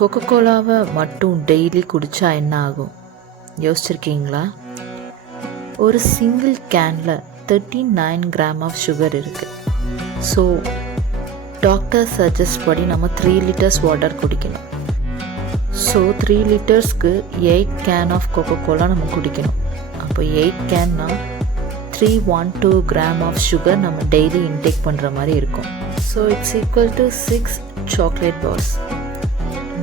கோகோகோலாவை மட்டும் டெய்லி குடித்தா என்ன ஆகும் யோசிச்சிருக்கீங்களா? ஒரு சிங்கிள் கேனில் 39 கிராம் ஆஃப் சுகர் இருக்குது. ஸோ டாக்டர் சஜஸ்ட் படி நம்ம 3 லிட்டர்ஸ் வாட்டர் குடிக்கணும். ஸோ 3 லிட்டர்ஸ்க்கு 8 கேன் ஆஃப் கோகோகோலா நம்ம குடிக்கணும். அப்போ 8 கேன்னா 312 கிராம் ஆஃப் சுகர் நம்ம டெய்லி இன்டேக் பண்ணுற மாதிரி இருக்கும். So it's equal to 6 chocolate balls.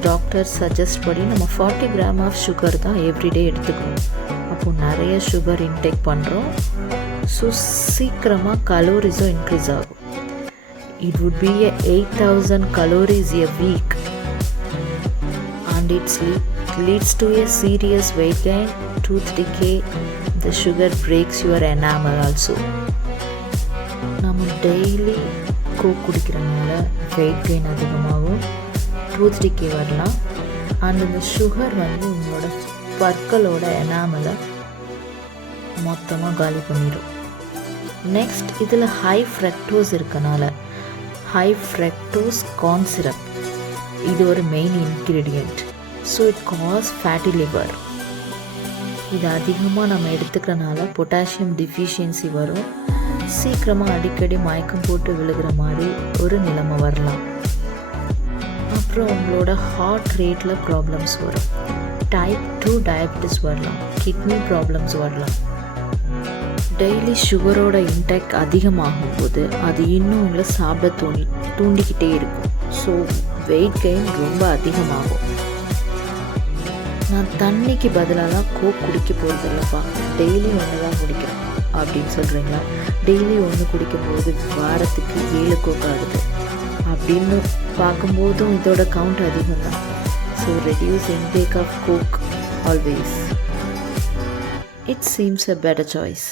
Doctor suggest படி நம்ம 40 கிராம் ஆஃப் சுகர் தான் எவ்ரிடே எடுத்துக்கணும். அப்போது நிறைய சுகர் இன்டேக் பண்ணுறோம். ஸோ சீக்கிரமாக கலோரிஸும் இன்க்ரீஸ் ஆகும். It would B 8,000 calories a week and it leads to a serious weight gain, tooth decay. The sugar breaks your enamel also. நம்ம டெய்லி கோக் குடிக்கிறனால வெயிட் கெயின் அதிகமாகும், tooth டிக்கே வரலாம். And இந்த sugar உங்களோட பற்களோட எனாமலை மொத்தமாக காலி பண்ணிடும். நெக்ஸ்ட் இதில் ஹை ஃப்ரக்டோஸ் இருக்கனால ஹை ஃப்ரக்டோஸ் கார்ன் சிரப் இது ஒரு main ingredient. So it cause fatty liver. இது அதிகமாக நம்ம எடுத்துக்கிறனால பொட்டாசியம் டிஃபிஷியன்சி வரும். சீக்கிரமாக அடிக்கடி மயக்கம் போட்டு விழுகிற மாதிரி ஒரு நிலைமை வரலாம். அப்புறம் உங்களோட ஹார்ட் ரேட்டில் ப்ராப்ளம்ஸ் வரும். டைப் 2 டயபிட்டிஸ் வரலாம், கிட்னி ப்ராப்ளம்ஸ் வரலாம். டெய்லி சுகரோட இன்டேக் அதிகமாகும் போது அது இன்னும் உங்களை சாப்பிட தூண்டிக்கிட்டே இருக்கும். ஸோ வெயிட் கெயின் ரொம்ப அதிகமாகும். நான் தண்ணிக்கு பதிலாக கோக் குடிக்க போகிறது இல்லைப்பா, டெய்லி ஒன்று தான் குடிக்கிறேன் அப்படின்னு சொல்கிறீங்களா? டெய்லி ஒன்று குடிக்கும்போது வாரத்துக்கு 7 கோக் ஆகுது அப்படின்னு பார்க்கும்போதும் இதோட கவுண்ட் அதிகம் தான். So reduce intake of Coke always. It seems a better choice.